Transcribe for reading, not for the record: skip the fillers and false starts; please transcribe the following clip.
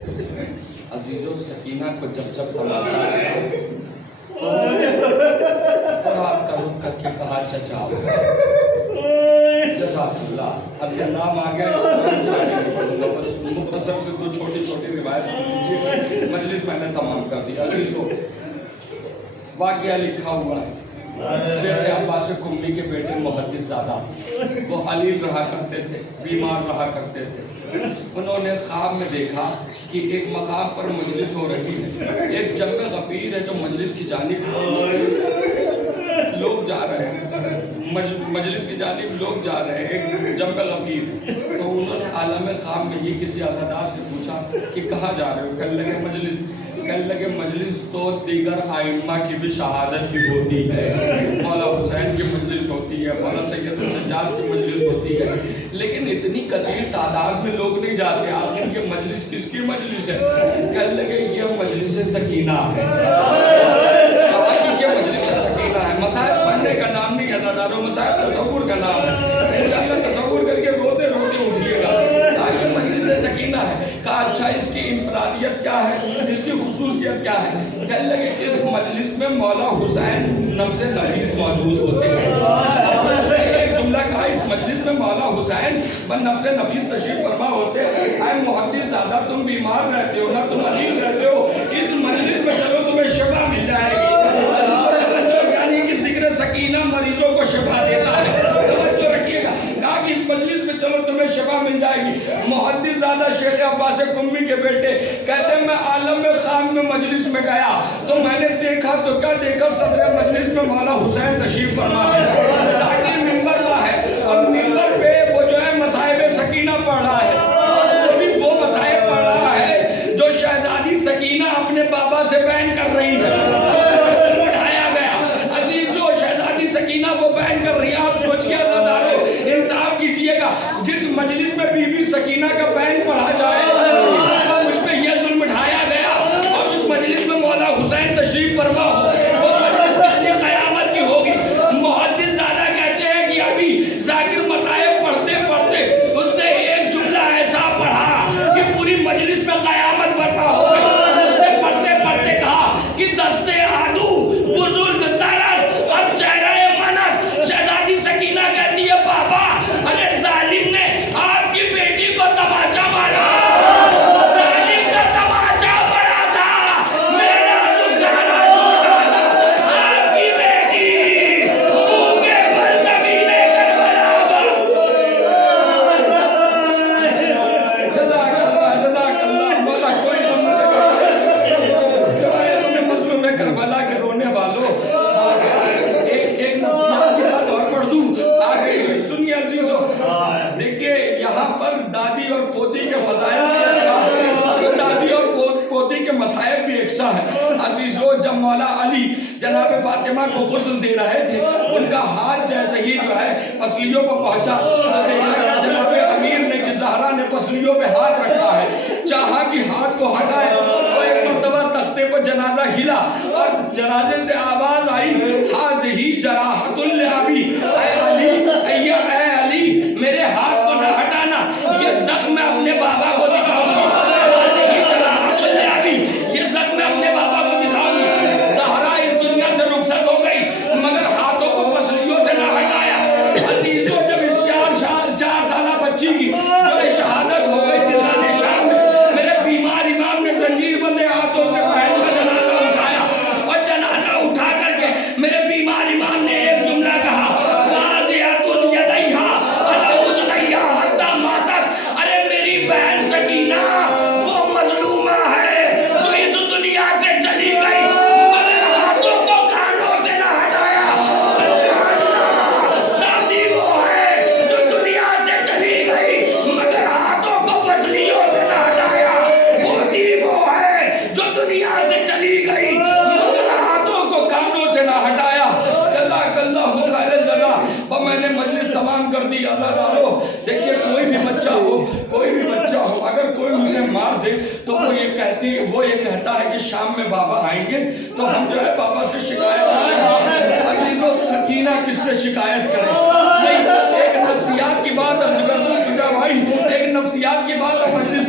عزیزو سکینہ کو جب تماشا پھر آپ کا رخ کر کے کہا چچا جزاک اللہ. اب یہ نام آ گیا اس کو بس مختصر سے دو چھوٹی چھوٹی روایت سن لیجیے. مجلس میں نے تمام کر دی. عزیزو واقعہ لکھا ہوا ہے. شیخ عباس قمی کے بیٹے محدث زادہ وہ علیل رہا کرتے تھے, بیمار رہا کرتے تھے. انہوں نے خواب میں دیکھا کہ ایک مقام پر مجلس ہو رہی ہے. ایک جنب غفیر ہے جو مجلس کی جانب لوگ جا رہے ہیں, مجلس کی جانب لوگ جا رہے ہیں, ایک جنب غفیر. تو انہوں نے عالم خواب میں ہی کسی عزادار سے پوچھا کہ کہاں جا رہے ہو؟ کہنے لگے مجلس. کہنے لگے مجلس تو دیگر ائمہ کی بھی شہادت کی ہوتی ہے, مولا حسین کی مجلس ہوتی ہے, مولا سید سجاد کی مجلس ہوتی ہے, لیکن اتنی کثیر تعداد میں لوگ نہیں جاتے. آخر یہ مجلس کس کی مجلس ہے؟ کہنے لگے یہ مجلس سکینہ ہے. یہ مجلس سکینہ ہے. مصائب پڑھنے کا نام نہیں ہے دادارو, مصائب تصور کا نام ہے. انشاءاللہ تصور کر کے روتے روتے اٹھیے گا. یہ مجلس سکینہ ہے. کہا اچھا اس کی انفرادیت کیا ہے, اس کی خصوصیت کیا ہے؟ کہنے لگے اس مجلس میں مولا حسین نفس نفیس موجود ہوتے ہیں. ایک جملہ کہا اس مجلس میں مولا حسین نفس نفیس تشریف فرما ہوتے ہیں. اے محدث زادہ تم بیمار رہتے ہو نا, تم علیل رہتے ہو, اس مجلس میں چلو تمہیں شفا مل جائے گی. یعنی کہ ذکر سکینہ مریضوں کو شفا دیتا ہے. توجہ رکھیے گا. کہا کہ اس مجلس میں چلو تمہیں شفا مل جائے گی. محدث زادہ شیخ عباس قمی کے بیٹے کہتے ہیں میں عالم خواب میں مجلس میں گیا تو میں نے دیکھا تو کیا دیکھا, صدر مجلس میں مولا حسین تشریف فرما ہے. ساقی منبر پر ہے اور منبر پہ وہ جو ہے مصائب سکینہ پڑھ رہا ہے. وہ مصائب پڑھ رہا ہے جو شہزادی سکینہ اپنے بابا سے بیان کر رہی ہے. اٹھایا گیا. عزیزو شہزادی سکینہ وہ بیان کر رہی ہے. آپ سوچئے اللہ دارو, انصاف کیجئے گا, جس مجلس میں بی بی سکینہ کا بیان پڑھا جائے مجھ پہ یہ ظلم اٹھایا گیا اور اس مجلس میں مولا حسین تشریف فرما ہو, وہ مجلس کتنی قیامت کی ہوگی. محدث زادہ کہتے ہیں کہ ابھی ذاکر مصائب پڑھتے پڑھتے اس نے ایک جملہ ایسا پڑھا کہ پوری مجلس میں قیامت برپا ہو گئی. اس نے پڑھتے پڑھتے کہا کہ دستے عدو بزرگ ترس اور چہرہ منس. شہزادی سکینہ کہتی ہے بابا ارے ظالم نے آپ کی بیٹی کو تماچا مارا. ظالم کا تماچا بڑا تھا, میرا رخسارہ چھوٹا تھا. آپ کی بیٹی منہ کے بل زمین کربلا پر. جزاک اللہ جزاک اللہ. مولا کوئی غم نہ لگا سوائے اپنے مظلوم کربلا کے رونے والوں. ایک نفسیات کی بات اور پڑھ دوں آگے سنیے عزیزو. دیکھیے یہاں پر دادی اور پوتی کے فضائل بھی یکساں ہیں, دادی اور پوتی کے مصائب بھی یکساں ہیں. عزیزو جب مولا علی جناب فاطمہ کو غسل دے رہے تھے, ان کا ہاتھ جیسے ہی جو ہے پسلیوں پر پہنچا تو دیکھا جناب امیر نے کہ زہرا نے پسلیوں پہ ہاتھ رکھا ہے, چاہا کہ ہاتھ کو ہٹائے تو ایک مرتبہ تختے پر جنازہ ہلا اور جنازے سے آواز آئی حاذہی جراحۃ لابی. اے علی, اے علی میرے ہاتھ کو نہ ہٹانا, یہ زخم میں اپنے بابا کو دکھاؤں گی. حاذہی جراحۃ لابی, یہ زخم میں اپنے بابا کو دکھاؤں گی. زہرا اس دنیا سے رخصت ہو گئی مگر ہاتھوں کو پسلیوں سے نہ ہٹایا. عزیزو جب اس 4 سالہ بچی کی جو شہادت ہو گئی زندان شام میں, میرے بیمار امام نے زنجیر بندے ہاتھوں سے بہن کا جنازہ اٹھایا اور جنازہ اٹھا کر کے میرے بیمار امام نے ایک جملہ کہا واضحۃ یدیہا العوذ بیا حتی ماتت. ارے میری بہن سکینہ وہ مظلومہ ہے جو اس دنیا سے چلی گئی مگر ہاتھوں کو کانوں سے نہ ہٹایا. دادی وہ ہے جو دنیا سے چلی گئی مگر ہاتھوں کو پسلیوں سے نہ ہٹایا. پوتی وہ ہے جو دنیا سے چلی گئی مگر ہاتھوں کو کانوں سے نہ ہٹایا. جزاک اللہ خیر الجزا. اور میں نے مجلس تمام کر دی. اللہ دارو دیکھیے کوئی بھی بچہ ہو اگر کوئی اسے مار دے تو وہ یہ کہتا ہے کہ شام میں بابا آئیں گے تو ہم جو ہے بابا سے شکایت کریں گے. عزیزو سکینہ کس سے شکایت کریں؟ نہیں, ایک نفسیات کی بات عرض کر دوں شجاع بھائی, ایک نفسیات کی بات مجلس